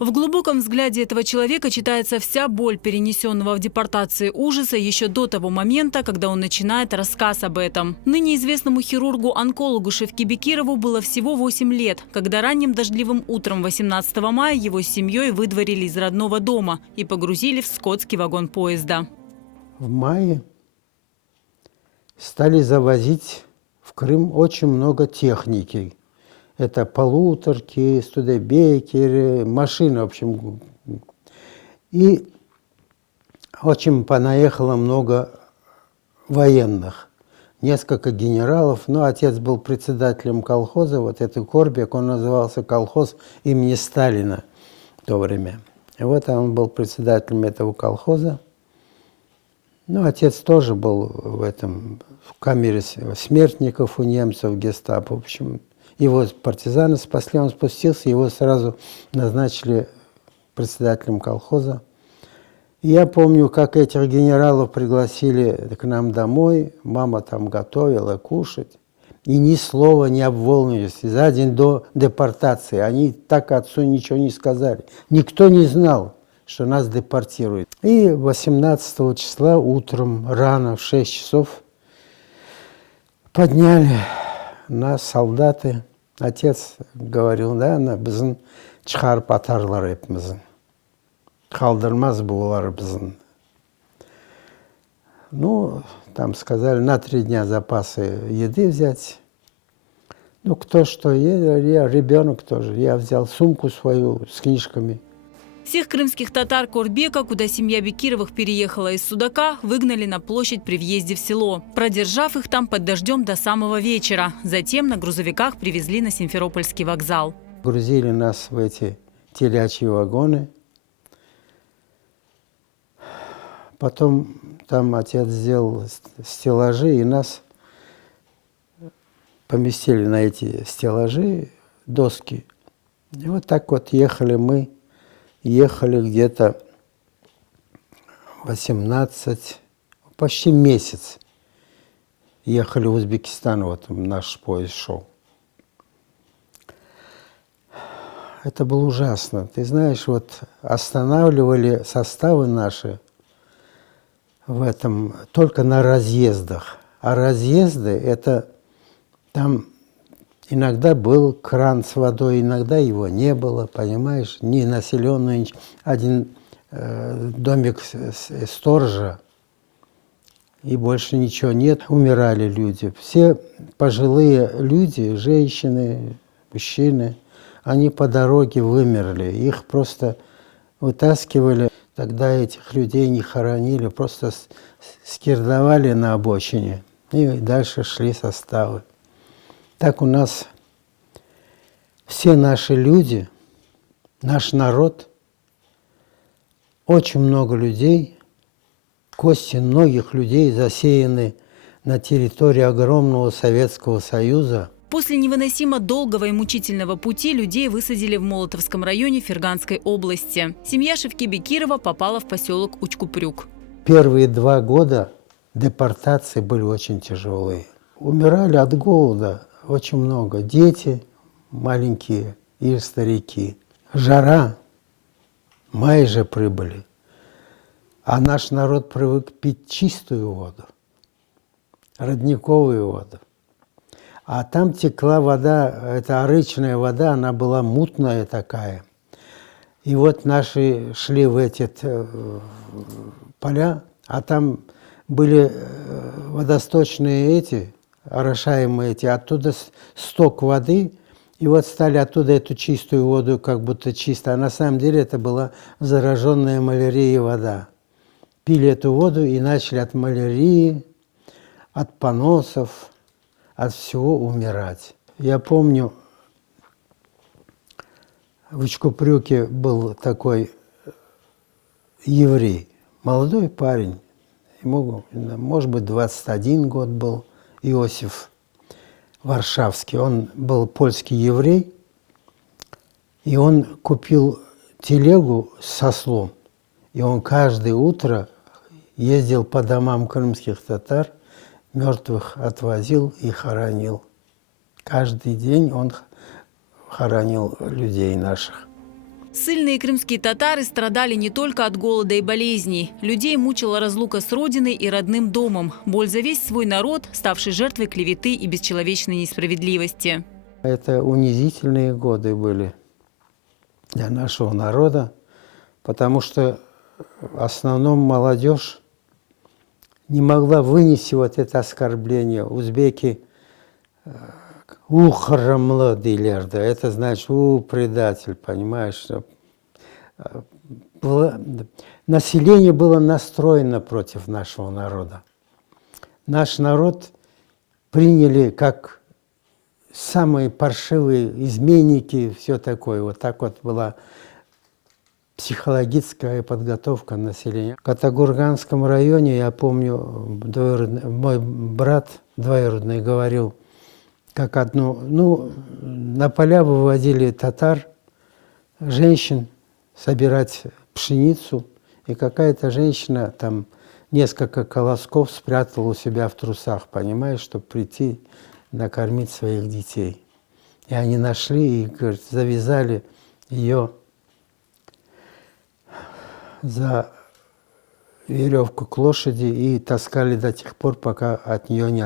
В глубоком взгляде этого человека читается вся боль перенесенного в депортации ужаса еще до того момента, когда он начинает рассказ об этом. Ныне известному хирургу-онкологу Шевки Бекирову было всего 8 лет, когда ранним дождливым утром 18 мая его с семьей выдворили из родного дома и погрузили в скотский вагон поезда. В мае стали завозить в Крым очень много техники. Это полуторки, студебекеры, машины, в общем. И очень понаехало много военных. Несколько генералов. Ну, отец был председателем колхоза, вот это Корбек, он назывался колхоз имени Сталина в то время. И вот он был председателем этого колхоза. Ну, отец тоже был в камере смертников у немцев, гестапо, в общем. Его партизаны спасли, он спустился, его сразу назначили председателем колхоза. И я помню, как этих генералов пригласили к нам домой, мама там готовила кушать, и ни слова не обмолвились. За день до депортации они так отцу ничего не сказали. Никто не знал, что нас депортируют. И 18 числа утром, рано, в 6 часов, подняли нас солдаты. Отец говорил, да, біздің шығарып атарлар епмізін. Қалдырмаз бұлар біздің. Ну, там сказали, на 3 дня запасы еды взять. Ну, кто что, я ребенок тоже. Я взял сумку свою с книжками. Всех крымских татар Корбека, куда семья Бекировых переехала из Судака, выгнали на площадь при въезде в село, продержав их там под дождем до самого вечера. Затем на грузовиках привезли на Симферопольский вокзал. Грузили нас в эти телячьи вагоны. Потом там отец сделал стеллажи, и нас поместили на эти стеллажи, доски. И вот так вот ехали мы. Ехали где-то 18, почти месяц. Ехали в Узбекистан, вот наш поезд шел. Это было ужасно. Ты знаешь, вот останавливали составы наши в этом только на разъездах. А разъезды, это там иногда был кран с водой, иногда его не было, понимаешь, не населенный. Один домик сторожа, и больше ничего нет. Умирали люди. Все пожилые люди, женщины, мужчины, они по дороге вымерли. Их просто вытаскивали. Тогда этих людей не хоронили, просто скирдовали на обочине. И дальше шли составы. Так у нас все наши люди, наш народ, очень много людей, кости многих людей засеяны на территории огромного Советского Союза. После невыносимо долгого и мучительного пути людей высадили в Молотовском районе Ферганской области. Семья Шевки Бекирова попала в поселок Учкупрюк. Первые 2 года депортации были очень тяжелые. Умирали от голода. Очень много. Дети маленькие и старики. Жара. Май же прибыли. А наш народ привык пить чистую воду. Родниковую воду. А там текла вода, это арычная вода, она была мутная такая. И вот наши шли в эти поля, а там были водосточные эти, орошаемые эти, оттуда сток воды, и вот стали оттуда эту чистую воду, как будто чисто. А на самом деле это была зараженная малярией вода. Пили эту воду и начали от малярии, от поносов, от всего умирать. Я помню, в Учкупрюке был такой еврей, молодой парень, ему, может быть, 21 год был, Иосиф Варшавский. Он был польский еврей, и он купил телегу с ослом, и он каждое утро ездил по домам крымских татар, мертвых отвозил и хоронил. Каждый день он хоронил людей наших. Ссыльные крымские татары страдали не только от голода и болезней. Людей мучила разлука с родиной и родным домом. Боль за весь свой народ, ставший жертвой клеветы и бесчеловечной несправедливости. Это унизительные годы были для нашего народа, потому что в основном молодежь не могла вынести вот это оскорбление. Узбеки «ухарамлы» дейлерді. Это значит предатель, понимаешь? Население было настроено против нашего народа. Наш народ приняли как самые паршивые изменники, все такое. Вот так вот была психологическая подготовка населения. В Катагурганском районе, я помню, мой брат двоюродный говорил, как на поля выводили татар, женщин собирать пшеницу, и какая-то женщина там несколько колосков спрятала у себя в трусах, понимаешь, чтобы прийти накормить своих детей. И они нашли и, говорит, завязали ее за веревку к лошади и таскали до тех пор, пока от нее не